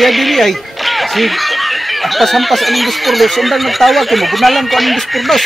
Kaya dili ay si hampas-hampas anong 2 por 2. Sundang nagtawag ko mo, bunalan ko anong 2 por 2.